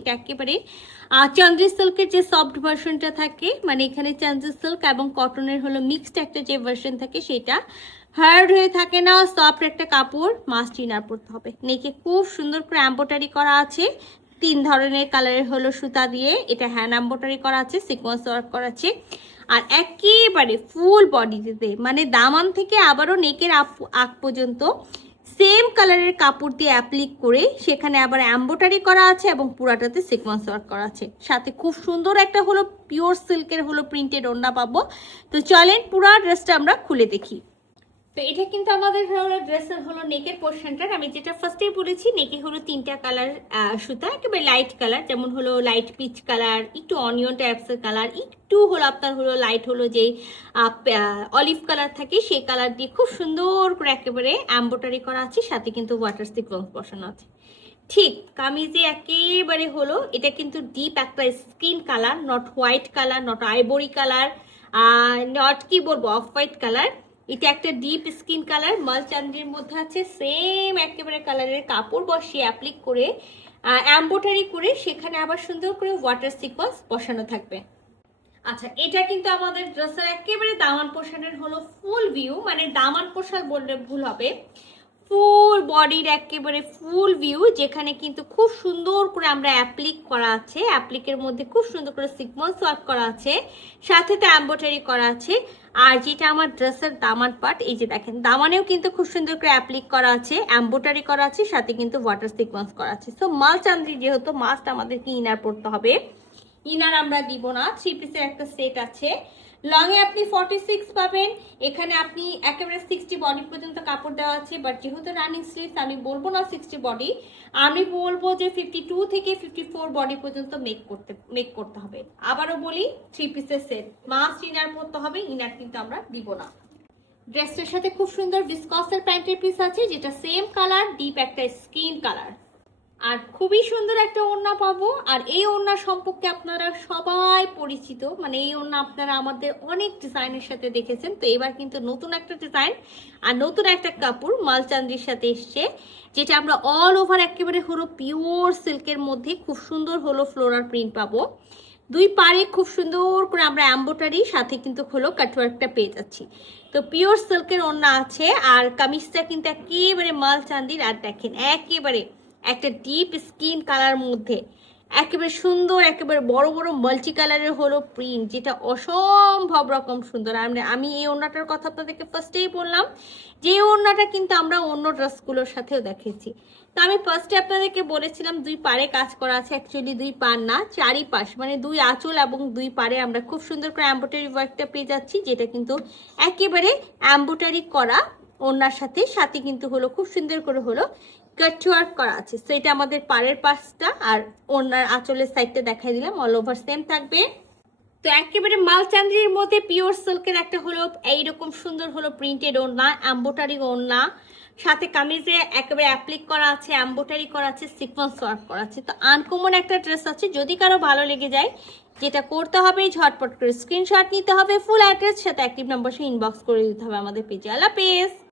এটা একেবারে চান্দ্রি সিল্কের যে সফট ভার্সনটা থাকে, মানে এখানে চান্দ্রি সিল্ক এবং কটনের হলো মিক্সড একটা যে ভার্সন থাকে সেটা, হার্ড হয়ে থাকে না, সফট একটা কাপড়, মাস্ট ইনার পরতে হবে। নেকে খুব সুন্দর করে এমব্রয়ডারি করা আছে, 3 ধরনের কালারের হলো সুতা দিয়ে এটা হ্যান্ড এমব্রয়ডারি করা আছে, সিকোয়েন্স ওয়ার্ক করা আছে। আর একেবারে ফুল বডিতে মানে দামান থেকে আবারও নেকের আগ পর্যন্ত সেম কালারের কাপড় দিয়ে অ্যাপ্লিক করে সেখানে আবার এমব্রয়ডারি করা আছে এবং পুরাটাতে সিকোয়েন্স ওয়ার্ক করা আছে। সাথে খুব সুন্দর একটা হলো পিওর সিল্কের হলো প্রিন্টেড ওড়না পাবো। তো চলেন পুরা ড্রেসটা আমরা খুলে দেখি। তো এটা কিন্তু আমাদের হলো ড্রেসের হলো নেকের পোর্শনটার, আমি যেটা ফার্স্টেই বলেছি নেকে হলো 3টা কালার সুতা, একেবারে লাইট কালার, যেমন হলো লাইট পিচ কালার, একটু অনিয়ন টাইপসের কালার, একটু হলো আপনার হলো লাইট হলো যেই অলিভ কালার থাকে সেই কালার দিয়ে খুব সুন্দর করে একেবারে এমব্রয়ডারি করা আছে, সাথে কিন্তু ওয়াটার সিকোয়েন্স বসানো আছে। ঠিক কামিজে একেবারে হলো এটা কিন্তু ডিপ একটা skin colour, not white colour, not ivory colour, not কি বলবো অফ হোয়াইট কালার, এটা একটা ডিপ স্কিন কালার মাল চান্দির মধ্যে আছে। সেম একেবারে কালারের কাপড় বসিয়ে অ্যাপ্লিক করে এমব্রয়ডারি করে সেখানে আবার সুন্দর করে ওয়াটার সিকোয়েন্স বসানো থাকবে। আচ্ছা, এটা কিন্তু আমাদের ড্রেসের একেবারে দামান পোর্শনের হলো ফুল ভিউ, মানে দামান পোর্শন বললে ভুল হবে, ফুল বডির একেবারে ফুল ভিউ, যেখানে কিন্তু খুব সুন্দর করে আমরা অ্যাপ্লিক করা আছে, অ্যাপ্লিকের মধ্যে খুব সুন্দর করে সিকোয়েন্স ওয়ার্ক করা আছে, সাথে তো এমব্রয়ডারি করা আছে। আর যেটা আমার ড্রেসের দামান পার্ট, এই যে দেখেন দামানেও কিন্তু খুব সুন্দর করে অ্যাপ্লিক করা আছে, এমব্রয়ডারি করা আছে, সাথে কিন্তু ওয়াটার সিকোয়েন্স করা আছে। সো মাল চান্দ্রি যেহেতু মাস্ট আমাদেরকে ইনার পড়তে হবে, ইনার আমরা দিব না, 3 পিসের একটা সেট আছে। লং এ আপনি 46 পাবেন, এখানে আপনি একেবারে 60 বডি পর্যন্ত কাপড় দেওয়া আছে, বাট যেহেতু রানিং স্লিভস আমি বলবো না 60 বডি, আমি বলবো যে 52 থেকে 54 বডি পর্যন্ত মেক করতে হবে। আবারও বলি 3 পিসের সেট, মাস্ট ইনার পরতে হবে, ইনার কিন্তু আমরা দিব না। ড্রেসটার সাথে খুব সুন্দর ভিসকসের প্যান্টের পিস আছে, যেটা সেম কালার, ডিপ একটা স্কিন কালার, আর খুবই সুন্দর একটা ওড়না পাবো। আর এই ওড়না সম্পর্কে আপনারা সবাই পরিচিত, মানে এই ওড়না আপনারা আমাদের অনেক ডিজাইনের সাথে দেখেছেন। তো এবার কিন্তু নতুন একটা ডিজাইন আর নতুন একটা কাপড় মালচান্দির সাথে এসছে, যেটা আমরা অল ওভার একেবারে হলো পিওর সিল্কের মধ্যে খুব সুন্দর হলো ফ্লোরাল প্রিন্ট পাবো। 2 পারে খুব সুন্দর করে আমরা এমব্রয়ডারি সাথে কিন্তু হলো কাটওয়ার্কটা পেয়ে যাচ্ছি। তো পিওর সিল্কের ওড়না আছে, আর কামিজটা কিন্তু একেবারে মালচান্দির। আর দেখেন একেবারে একটা ডিপ স্কিন কালার মধ্যে একেবারে সুন্দর, একেবারে বড় বড় মাল্টি কালারের হলো প্রিন্ট, যেটা অসম্ভব রকম সুন্দর। আমি এই ওড়নাটার কথা আপনাদেরকে ফার্স্টেই বললাম যে এই ওড়নাটা কিন্তু আমরা অন্য ড্রেসগুলোর সাথেও দেখেছি। তো আমি ফার্স্টে আপনাদেরকে বলেছিলাম 2 পারে কাজ করা আছে, অ্যাকচুয়ালি 2 পার না, 4 পাশ, মানে 2 আঁচল এবং 2 পারে আমরা খুব সুন্দর করে এমব্রয়ডারি ওয়ার্কটা পেয়ে যাচ্ছি, যেটা কিন্তু একেবারে এমব্রয়ডারি করা ওড়নার সাথে সাথে কিন্তু হলো খুব সুন্দর করে হলো কাটওয়ার্ক করা আছে। সো এটা আমাদের পাড়ের পাশটা, আর ওনার আঁচলের সাইডটা দেখাই দিলাম, অল ওভার সেম থাকবে। তো একেবারে মালচান্দ্রির মধ্যে পিওর সিল্কের একটা হলো এইরকম সুন্দর হলো প্রিন্টেড ওড়না, এমব্রয়ডারি ওড়না, সাথে কামিজে একেবারে অ্যাপ্লিক করা আছে, এমব্রয়ডারি করা আছে, সিকোয়েন্স ওয়ার্ক করা আছে। তো আনকমন একটা ড্রেস আছে, যদি কারো ভালো লেগে যায় যেটা করতে হবে ঝটপট করে স্ক্রিনশট নিতে হবে, ফুল অ্যাড্রেস সাথে অ্যাক্টিভ নাম্বার সে ইনবক্স করে দিতে হবে আমাদের পেজে। আল্লাহ হাফেজ।